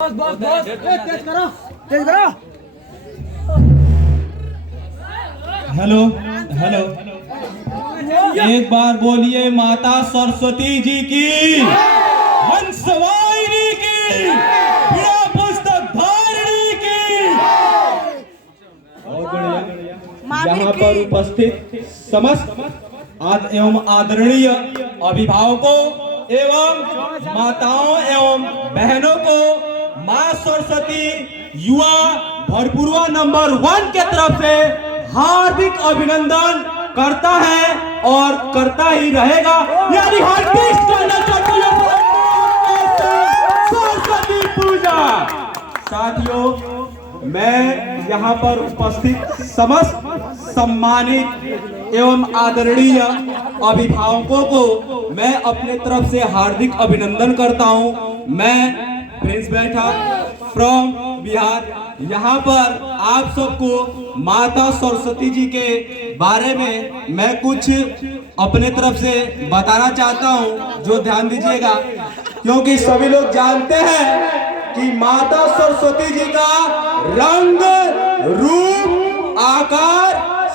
तेज करो तेज करो। Hello hello, एक बार बोलिए माता सरस्वती जी की, हंसवाहिनी की, वीणा पुस्तक धारिणी की। बहुत बढ़िया। यहाँ पर उपस्थित समस्त आद एवं आदरणीय अभिभावकों एवं माताओं एवं बहनों को मां सरस्वती युवा भरपूरवा नंबर 1 के तरफ से हार्दिक अभिनंदन करता है और करता ही रहेगा। यानी सरस्वती पूजा। साथियों, मैं यहाँ पर उपस्थित समस्त सम्मानित एवं आदरणीय अभिभावकों को मैं अपने तरफ से हार्दिक अभिनंदन करता हूँ। मैं प्रिंस बैठा फ्रॉम बिहार, यहाँ पर आप सबको माता सरस्वती जी के बारे में मैं कुछ अपने तरफ से बताना चाहता हूँ, जो ध्यान दीजिएगा, क्योंकि सभी लोग जानते हैं कि माता सरस्वती जी का रंग रूप आकार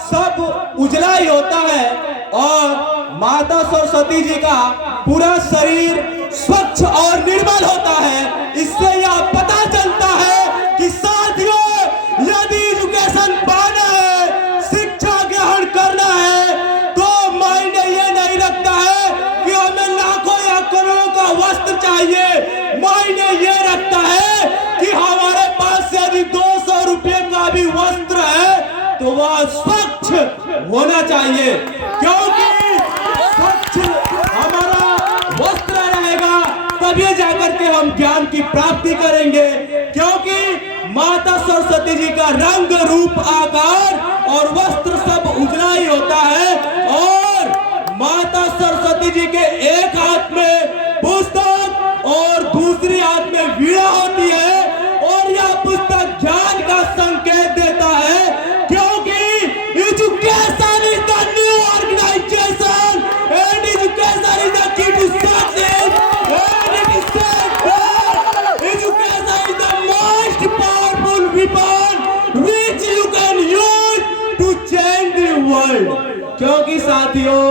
सब उजला ही होता है और माता सरस्वती जी का पूरा शरीर स्वच्छ और निर्मल होता है। इससे यह पता चलता है कि साथियों, यदि एजुकेशन पाना है, शिक्षा ग्रहण करना है, तो मायने ये नहीं रखता है कि हमें लाखों या करोड़ों का वस्त्र चाहिए। मायने ये रखता है कि हमारे पास यदि 200 रुपये का भी वस्त्र है तो वह स्वच्छ होना चाहिए, क्योंकि स्वच्छ हमारा वस्त्र रहेगा तभी जाकर के हम ज्ञान की प्राप्ति करेंगे। क्योंकि माता सरस्वती जी का रंग रूप आकार और वस्त्र सब उजला ही होता है और माता सरस्वती जी के एक हाथ में पुस्तक और दूसरी हाथ में वीणा होती है और यह पुस्तक ज्ञान का संकेत देता है। क्योंकि education is the new organisation and education is the key to success and it is said education is the most powerful weapon which you can use to change the world. क्योंकि साथियों,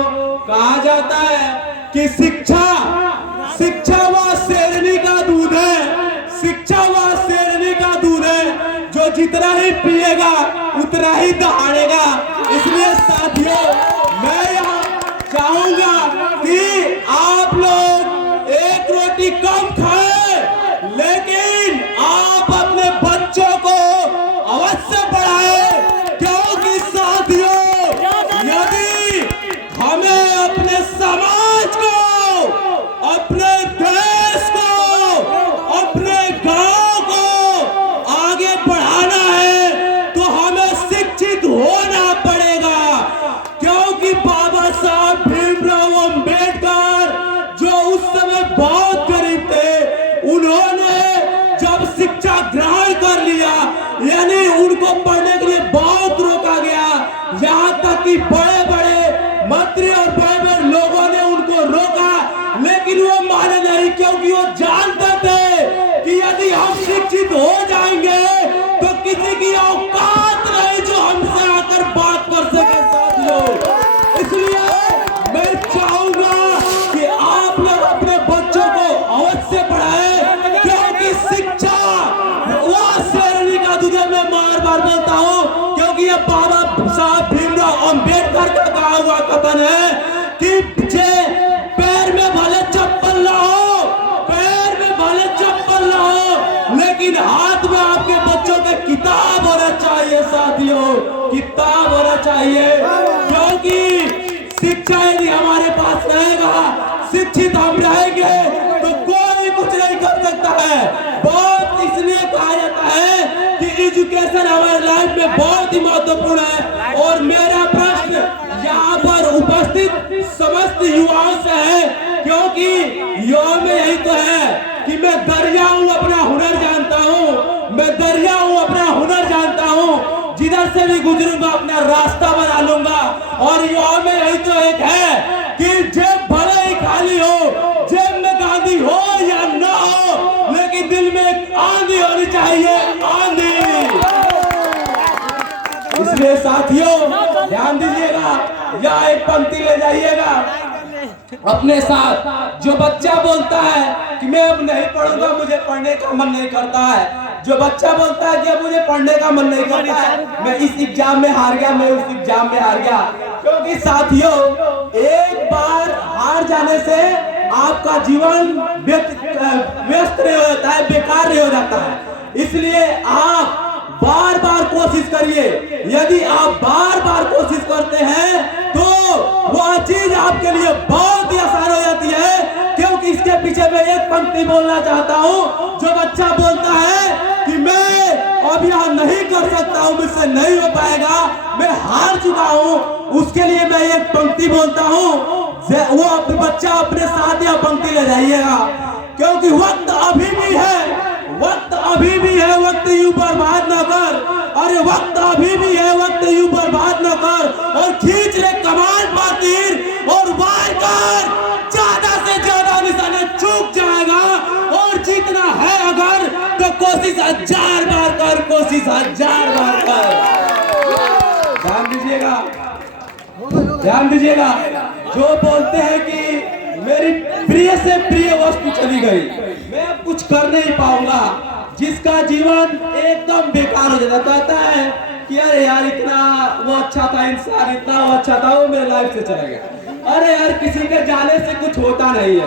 कहा जाता है कि शिक्षा व शेरनी का दूध है, शिक्षा व शेरनी का दूध है, जो जितना ही पिएगा उतना ही दहाड़ेगा। इसलिए साथियों, मैं यहाँ चाहूंगा कि आप लोग एक रोटी कम खाएं, लेकिन आप अपने बच्चों को अवश्य पढ़ाएं। क्योंकि साथियों, यदि हमें अपने समाज को, अपने देश को, अपने गांव को आगे बढ़ाना है तो हमें शिक्षित होना पड़ेगा। क्योंकि बाबा साहब भीमराव अंबेडकर, जो उस समय बहुत गरीब थे, उन्होंने जब शिक्षा ग्रहण कर लिया, यानी उनको पढ़ने के लिए बहुत रोका गया, यहाँ तक कि बड़े बड़े मंत्री और बड़े बड़े लोगों ने उनको रोका, लेकिन वो माने नहीं। क्योंकि वो जानते थे कि यदि हम शिक्षित हो जाएंगे तो किसी की औकात नहीं जो हमसे आकर बात कर सके। साथियों, इसलिए मैं चाहूंगा कि आप लोग अपने बच्चों को अवश्य पढ़ाएं, क्योंकि शिक्षा वह शेरनी का दूध है। मैं बार-बार बोलता हूँ, क्योंकि ये बाबा साहब भीमराव अंबेडकर का कहा हुआ कथन है कि पैर में भले चप्पल ना हो, पैर में भले चप्पल ना हो, लेकिन हाथ में आपके बच्चों के किताब होना चाहिए। साथियों, किताब होना चाहिए, क्योंकि शिक्षा यदि हमारे पास रहेगा, शिक्षित हम रहेंगे तो कोई कुछ नहीं कर सकता है। बहुत इसलिए कहा जाता है कि एजुकेशन हमारे लाइफ में बहुत ही महत्वपूर्ण है। और मेरा प्रश्न यहाँ पर उपस्थित समस्त युवाओं से है, क्योंकि युवा में यही तो है कि मैं दरिया हूँ, अपना हुनर जानता हूँ, मैं दरिया हूँ, अपना हुनर जानता हूँ, जिधर से भी गुजरूंगा अपना रास्ता बना लूंगा। और युवा में यही तो एक है कि जेब भले ही खाली हो, जेब में गांधी हो या ना हो, लेकिन दिल में एक आंधी इसलिए साथियों ध्यान दीजिएगा, यह एक पंक्ति ले जाइएगा अपने साथ। जो बच्चा बोलता है कि मैं अब नहीं पढ़ूंगा, मुझे पढ़ने का मन नहीं करता है, जो बच्चा बोलता है कि अब मुझे पढ़ने का मन नहीं करता है, मैं इस एग्जाम में हार गया, मैं उस एग्जाम में हार गया। क्योंकि साथियों एक बार हार जाने से आपका जीवन व्यस्त नहीं हो जाता है, बेकार नहीं हो जाता है। इसलिए आप बार बार कोशिश करिए। यदि आप बार बार कोशिश करते हैं तो वह चीज आपके लिए बहुत ही आसान हो जाती है। क्योंकि इसके पीछे मैं एक पंक्ति बोलना चाहता हूँ। जो बच्चा बोलता है कि मैं अब यह नहीं कर सकता हूँ, मुझसे नहीं हो पाएगा, मैं हार चुका हूँ, उसके लिए मैं एक पंक्ति बोलता हूँ। वो बच्चा अपने साथ यह पंक्ति ले जाइएगा, क्योंकि वक्त अभी भी है, वक्त अभी भी है, वक्त यूं बर्बाद न कर। अरे वक्त अभी भी है, वक्त यूं बर्बाद न कर, और खींच ले कमान पर तीर और वार कर। ज्यादा से ज्यादा निशाना चूक जाएगा, और जीतना है अगर तो कोशिश 1000 बार कर, कोशिश 1000 बार कर। ध्यान दीजिएगा, ध्यान दीजिएगा। जो बोलते हैं कि मेरी प्रिय से प्रिय वस्तु चली गई, मैं अब कुछ कर नहीं पाऊंगा, जिसका जीवन एकदम बेकार हो जाता, कहता है कि अरे यार इतना वो अच्छा था इंसान, इतना वो अच्छा था, वो मेरे लाइफ से चला गया। अरे यार किसी के जाने से कुछ होता नहीं है,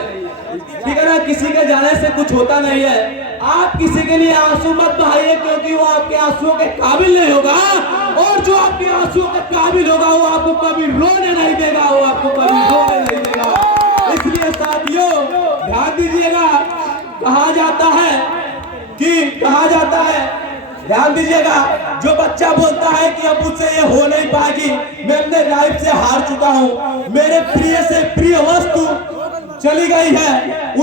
ठीक है ना, किसी के जाने से कुछ होता नहीं है। आप किसी के लिए आंसू मत बहाइए, क्योंकि वो आपके आंसुओं के काबिल नहीं होगा, और जो आपके आंसुओं के काबिल होगा वो आपको कभी रोने नहीं देगा, वो आपको कभी रोने नहीं देगा। इसलिए साथियों ध्यान दीजिएगा, कहा जाता है ध्यान दीजिएगा, जो बच्चा बोलता है कि अब मुझसे ये हो नहीं पाएगी, मैं अपने लाइफ से हार चुका हूँ, मेरे प्रिय से प्रिय वस्तु चली गई है,